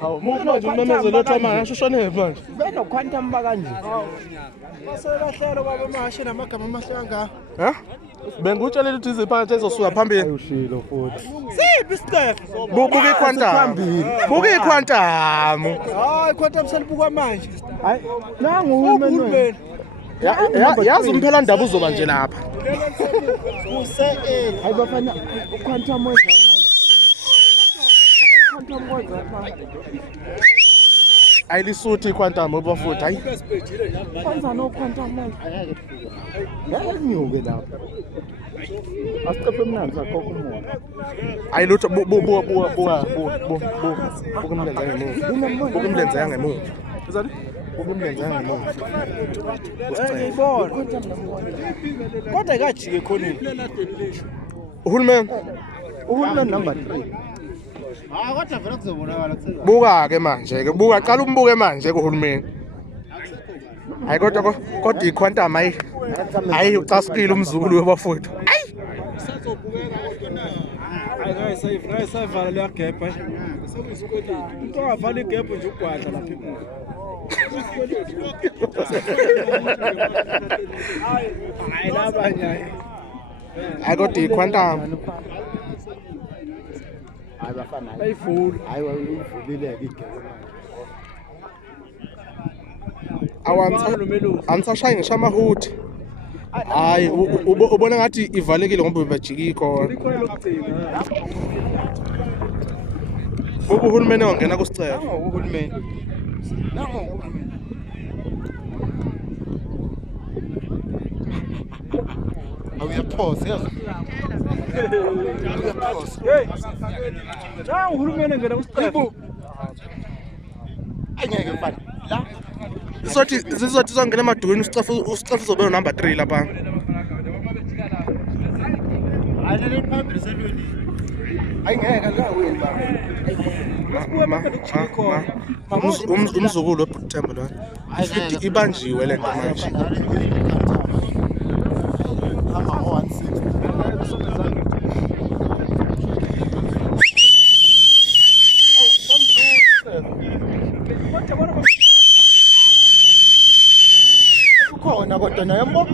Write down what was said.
Hawu manje umemezelo othi manje ashushane manje. Beno quantum bakanje. Baselahlelo baba mahashe namagama amahle kangaka. Ha? Bengikutshelile ukuthi iziphakathi ezosuka phambili. Ayushilo futhi. Siphi Scefe? Buka iquantum. Buka iquantum. Hayi quantum selibukwa manje. Hayi nangu uhulumeni. Yazi umphela ndaba uzoba nje lapha. Use hayi bafana quantum wezani manje. Quantum wezani. Ayilisuthi iquantum obafuthi hayi. Kwanza no quantum manje. Yayinyuke lapha. Asiqephe mnanzi akho umoya. Ayilutho buka umlenze ngemuva. Buka umlenze ngemuva. Uzali? Buka umlenze ngemuva. Ngiyibona. Kodwa kajike khonini. Uhulumeni number 3. Kodwa vele kuzobonakala kuseza. Buka ke manje ke buka qala umbuke manje kuhulumeni. Hayi kodwa iquantum hayi ucasikile umzukulu wabafowethu. Ngayisayivala le gap sekuyisikole. Into ongavala igap nje ugwadla lapha emuva. Hayi labanye. Hayi kodwa iquantum. Hayi bafana. Ayivuli. Hayi uyivulile igap. Ansashaya ngisho amahuthi. Hayi ubona ngathi ivalekile ngoba bebajika ikhona. Uhulumeni ongena kuScefe. Uhulumeni. Nango. Awuyaphosa yazi. Awuyaphosa. Hey. Nango uhulumeni ongena kuScefe. Angeke mfana. La Zizothi zongena emadukweni uScefe uzobe number 3 lapha. Ayilele phambili selweni. Ayingeke la wena baba. Umzukulu weButhemba lo. Ifithi ibanjiwe le nto manje. Khona kodwa nayambo